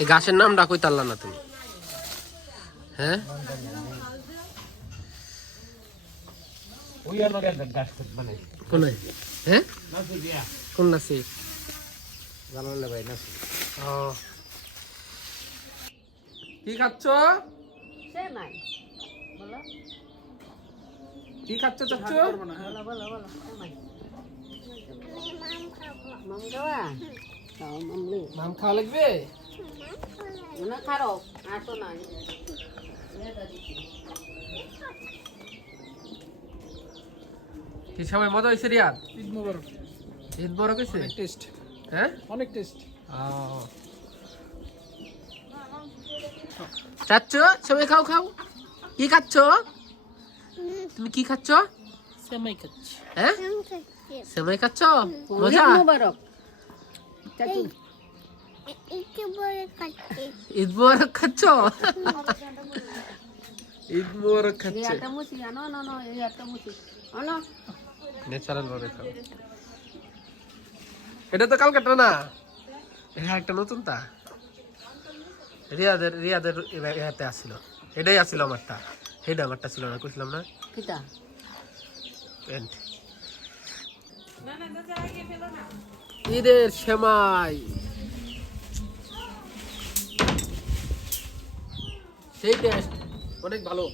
এই গাছের নামটা কই তাল্লা না তুমি? হ্যাঁ ওই আর নগে গাছ মানে কোন হ্যাঁ না তো দিয়া কোন নাসি জানালে ভাই না ও কি খাচ্ছ? সেমাই বলো কি খাচ্ছ চাচ্ছ? বলো বলো বলো সেমাই মাম খাওয়া খাও মামলি মাম খাওয়া লাগবে? না খারো আসো না কি সবাই মজা হয়েছে রিয়াদ? ঈদ মোবারক ঈদ বড় হয়েছে? অনেক টেস্ট হ্যাঁ অনেক টেস্ট চাচ্ছ সবাই খাও খাও। কি খাচ্ছ তুমি? কি খাচ্ছ? সেমাই খাচ্ছি হ্যাঁ সেমাই খাচ্ছ? মজা? ঈদ মোবারক চাচু ঈদ মোবারক খাচ্ছ? ঈদ মোবারক এই খাচ্ছে। আটা মুছি আনো না না এই আটা মুছি আনো ন্যাচারাল ভাবে খাও। এটা তো কালকাটা না, এটা একটা নতুন তা রিয়াদের ইয়াতে আসছিল, এটাই আসছিল আমারটা, এটা আমারটা ছিল না, কইছিলাম না কিটা প্যান্ট। ঈদের সেমাই সেই টেস্ট অনেক ভালো।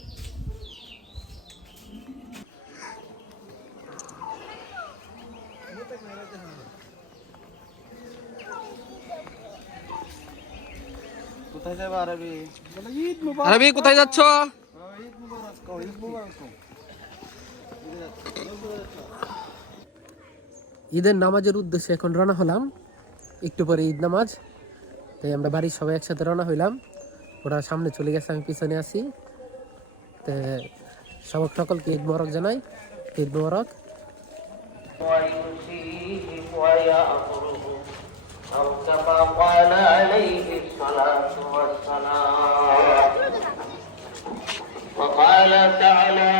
কোথায় যাবে আরবি? বলে ঈদ মোবারক। আরবি কোথায় যাচ্ছ? ঈদ মোবারক কও, ঈদ মোবারক কও। ঈদের নামাজের উদ্দেশ্যে এখন রওনা হলাম, একটু পরে ঈদ নামাজ, তাই আমরা বাড়ির সবাই একসাথে রওনা হইলাম। ওরা সামনে চলে গেছে, আমি পিছনে আছি। তো সকলকে ঈদ মোবারক জানাই, ঈদ মোবারক। أو كما قال عليه الصلاة والسلام وقال تعالى